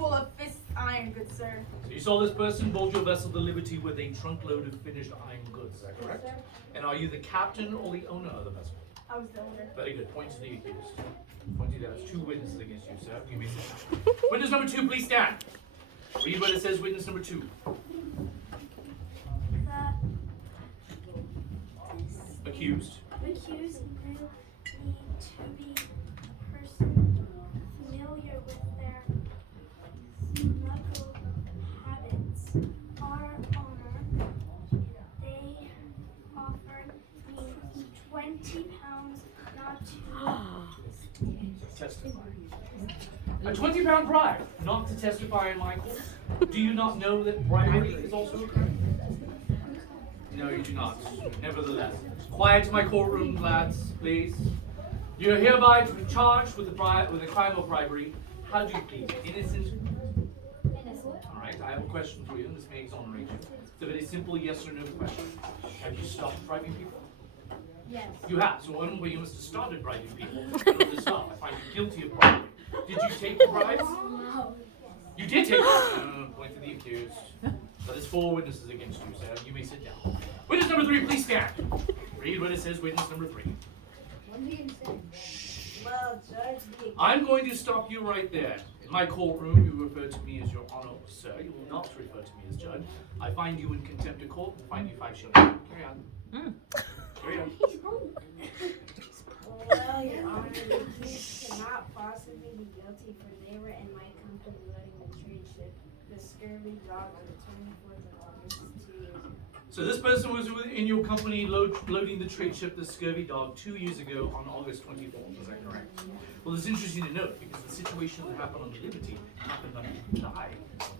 full of fist iron, good sir. So you saw this person board your vessel, the Liberty, with a trunkload of finished iron goods, is that correct? Yes, sir. And are you the captain or the owner of the vessel? I was the owner. Very good. Point to the accused. Point to the There's 2 witnesses against you, sir. You may sit down. Witness number 2, please stand. Read what it says, witness number 2. Accused. Accused knew me to be a person familiar with their smuggle habits. Our owner, they offered me 20 pounds not to Testify. A 20-pound bribe, not to testify in my court. Do you not know that bribery is also a crime? No, you do not. Nevertheless, quiet to my courtroom, lads, please. You are hereby to be charged with the crime of bribery. How do you plead? Innocent? Innocent. All right, I have a question for you, and this may exonerate you. It's a very simple yes or no question. Have you stopped bribing people? Yes. You have. So one way you must have started bribing people. To stop. I find you guilty of bribery. Did you take the bribes? No. You did take it. Point to the accused. So there's 4 witnesses against you, sir. You may sit down. Witness number 3, please stand. Read what it says, witness number 3. What did you say? Well, Judge, I'm going to stop you right there. In my courtroom, you refer to me as your honor, sir. You will not refer to me as judge. I find you in contempt of court and find you 5 shillings. Carry on. Carry on. Well, Your Honor, the accused cannot possibly be guilty, for they were in my company loading the trade ship, the Scurvy Dog, on the 24th of August 2 years ago. So this person was in your company loading the trade ship, the Scurvy Dog, 2 years ago on August 24th. Is that correct? Well, it's interesting to note because the situation that happened on the Liberty happened on July 24th.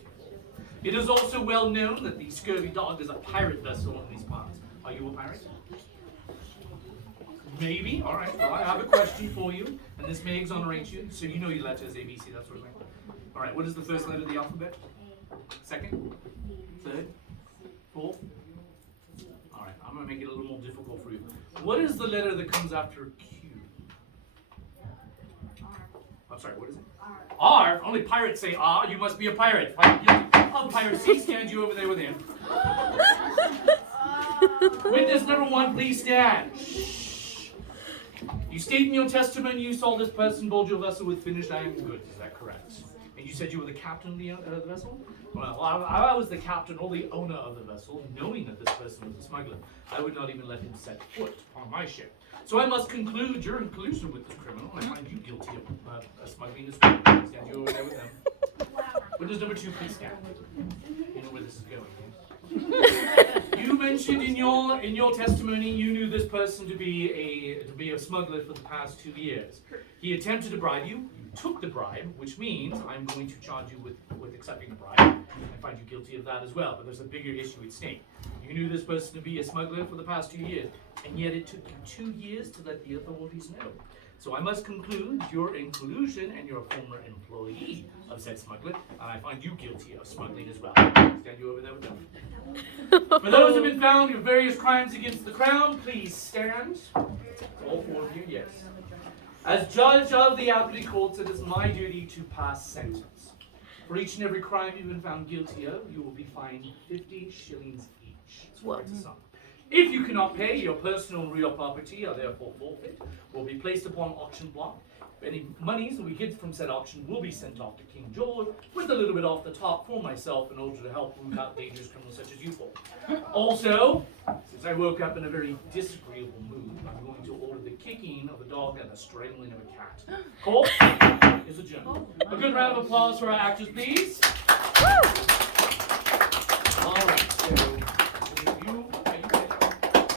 It is also well known that the Scurvy Dog is a pirate vessel in these parts. Are you a pirate? Maybe. All right. Well, I have a question for you, and this may exonerate you. So you know your letters, A, B, C, that sort of thing. All right. What is the first letter of the alphabet? Second? Third? Fourth? All right. I'm going to make it a little more difficult for you. What is the letter that comes after Q? I'm sorry. What is it? R. Only pirates say R. You must be a pirate. Of piracy, stand you over there within. Witness number 1, please stand. You state in your testimony you saw this person board your vessel with finished iron goods. Is that correct? And you said you were the captain of the vessel? Well, I was the captain or the owner of the vessel, knowing that this person was a smuggler. I would not even let him set foot on my ship. So I must conclude you're in collusion with this criminal, and I find you guilty of smuggling as well. Stand you over there with them. Witness number 2, please stand. You know where this is going. You mentioned in your testimony you knew this person to be a smuggler for the past 2 years. He attempted to bribe you. You took the bribe, which means I'm going to charge you with accepting a bribe. I find you guilty of that as well. But there's a bigger issue at stake. You knew this person to be a smuggler for the past 2 years, and yet it took you 2 years to let the authorities know. So I must conclude you're in collusion and you're a former employee of said smuggler, and I find you guilty of smuggling as well. Stand you over there with them. For those who have been found of various crimes against the crown, please stand. All 4 of you, yes. As judge of the Admiralty Court, it is my duty to pass sentence. For each and every crime you've been found guilty of, you will be fined 50 shillings each. It's quite a sum. If you cannot pay, your personal and real property are therefore forfeit, will be placed upon auction block. Any monies that we get from said auction will be sent off to King George, with a little bit off the top for myself in order to help root out dangerous criminals such as you folk. Also, since I woke up in a very disagreeable mood, I'm going to order the kicking of a dog and the strangling of a cat. Court is adjourned. A good round of applause for our actors, please.